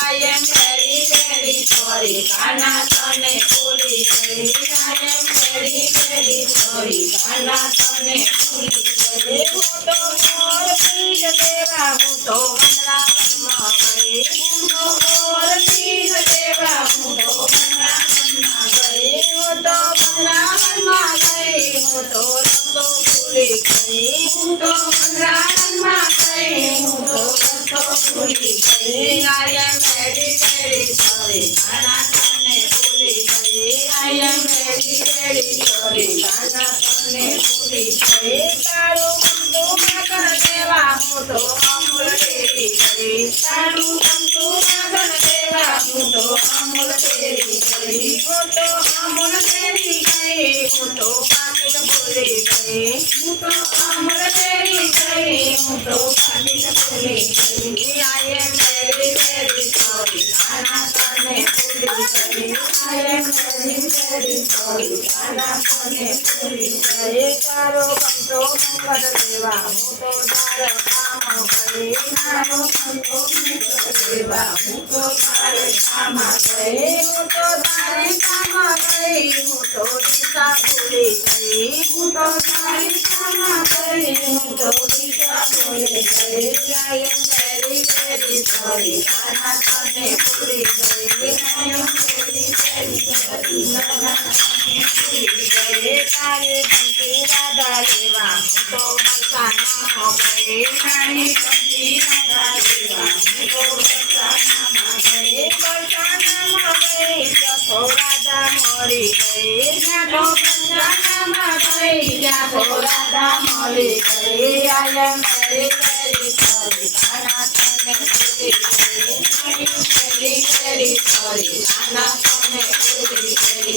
I am very, very sorry. Kana tane bhuli gayi. I am very, very sorry. Kana tane bhuli gayi. હું તો મોર પીર દેવા હું તો વનરાવનમાં ગઈ. હું તો મોર પીર દેવા હું તો વનરાવનમાં ગઈ. હું તો વનરાવનમાં ગઈ. હું તો રસ્તો ભૂલી ગઈ. હું તો વનરાવનમાં ગઈ. હું તો રસ્તો ભૂલી ગઈ. I am very, very sorry. Kana tane bhuli gayi. I am very, very sorry. Kana tane bhuli gayi. તારું ગમતું માગણ દેવા હું તો અમૂલ ડેરી ગઈ. તારું ગમતું માગણ દેવા હું તો અમૂલ ડેરી ગઈ. હું તો અમૂલ ડેરી ગઈ. હું તો પાકીટ ભૂલી ગઈ. હું તો અમૂલ ડેરી ગઈ. હું તો પાકીટ ભૂલી ગઈ. I am very, very sorry. Kana tane bhuli gayi. I am very, very sorry. Kana tane bhuli gayi. તારો ગમતો મુગટ દેવા હું તો તારો કામ ગઈ. તારો ગમતો મુગટ દેવા હું તો તારે કામ ગઈ. હું તો તારે કામ ગઈ. હું તો દિશા ભૂલી ગઈ. હું તો તારે કામ ગઈ. હું તો દિશા ભૂલી ગઈ. I am very, very sorry. Kana tane bhuli gayi. I am very, very sorry. Kana tane bhuli gayi. તારે ગમતી રાધા લેવા હું તો બરસાનામાં ગઈ. તારી ગમતી રાધા લેવા હું તો બરસાનામાં ગઈ. બરસાનામાં ગઈ ત્યાં તો રાધા મળી ગઈ. ત્યાં તો બરસાનામાં ગઈ ત્યાં તો રાધા મળી ગઈ. I am very, very sorry. Kana tane bhuli gayi. I am very, very sorry. Kana tane bhuli gayi.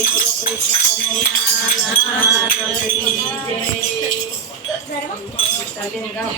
Krishna